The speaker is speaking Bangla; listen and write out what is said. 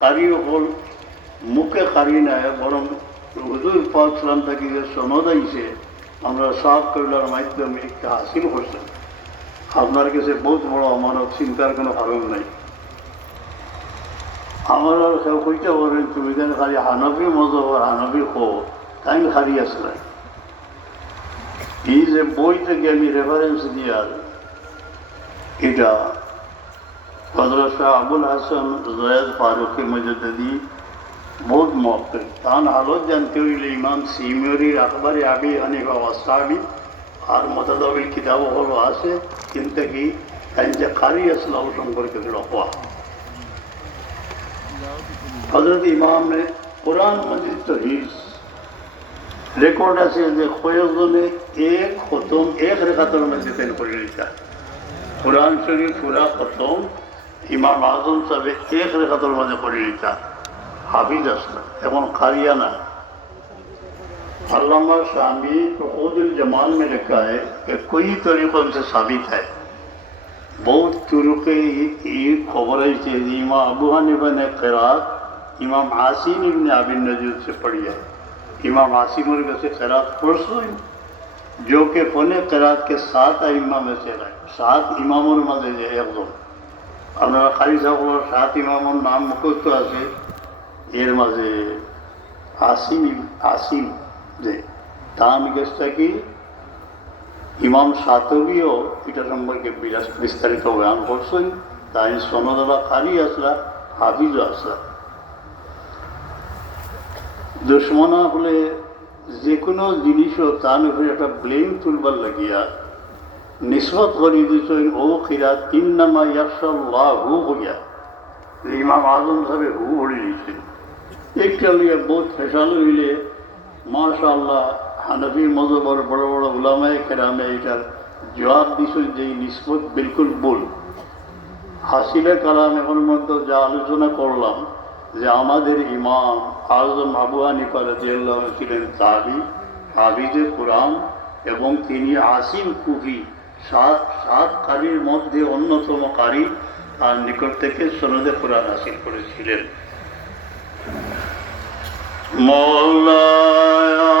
কারিও হল মুখে কারি নাই বরং হুজুর পাক সালাম থেকে যে সনদ আইছে আমরা সাফ কবিলার মাধ্যমে একটা হাসিল করছেন। আপনার কাছে বহুত বড় আমানত, চিন্তার কোনো কারণ নাই। আমার আর কেউ কইতে পারেন তুমি কেন খালি হানফি মজহব আর হানফি খো তাই খালি আসলে এই যে বই থেকে আমি রেফারেন্স দিয়ার এটা হযরত শাহ আবুল হাসান জয়াদ ফারুকি মুজদ্দিদি বহুত মহত্ব তান হালত জানতে হইলে ইমাম সিমিয়রির আখবারে আবি হানিফা ওয়াসাবি আর মোতাদাবিল কিতাব হলো আছে কিন্তু কি যে কারি আসলাম সম্পর্কে রফা হযরত ইমাম ने कुरान मजीद तो हिज रिकॉर्ड আছে যে কয়েকজনে এক খতম এক রাকাতের মধ্যে তেন করে নিতা कुरान शरीफ पूरा खतम ইমাম আজম সাহেব এক রাকাতের মধ্যে করে নিতা हाफिज असला एवं कारियाना अल्लामा शामी उक़ूदुल जमाल में लिखा है कि कोई तरीक़ों से साबित है बहुत तुरुक़े ये खबर है इमाम अबू हनीफा ने क़िरात इमाम आसिम इब्न अबी नजूद से पढ़ी है। इमाम आसिम और से क़िरात परसों जो कि फ़न क़िरात के 7 इमाम में से है 7 इमामों मध्य एकदम अपना खाली साहब 7 इमामों नाम मुखस्त আছে এর মাঝে আসিম যে তার গেছটা কি ইমাম সাতবিও এটা সম্পর্কে বিস্তারিত বয়ান করছেন। তাই সনদরা কারি আসলা হাফিজও আসলা দুশ্মনা হলে যে কোনো জিনিসও তার উপরে একটা ব্লেম তুলবার লাগিয়া নিসবত করে দিয়েছেন ও খিরাত ইন্নামা ইয়াখশাল্লাহু হইয়া ইমাম আজম সাহেব হু ভরে দিয়েছেন। একটা লিয়ে বহুত ফেসাল হইলে মাশাআল্লাহ হানফি মজহবর বড় বড় উলামায়ে কেরামে এটার জবাব দিয়েছেন যে নিসবত বিলকুল ভুল। হাসিলে কালাম এখন মধ্যে যা আলোচনা করলাম যে আমাদের ইমাম আজম আবু হানিফা রাদিয়াল্লাহু আনহু ছিলেন তাবি হাফিজে কুরআন এবং তিনি আসিম কুফি 7 কারির মধ্যে অন্যতম কারি আর নিকট থেকে সনদে কুরআন হাসিল করেছিলেন। মওলায়া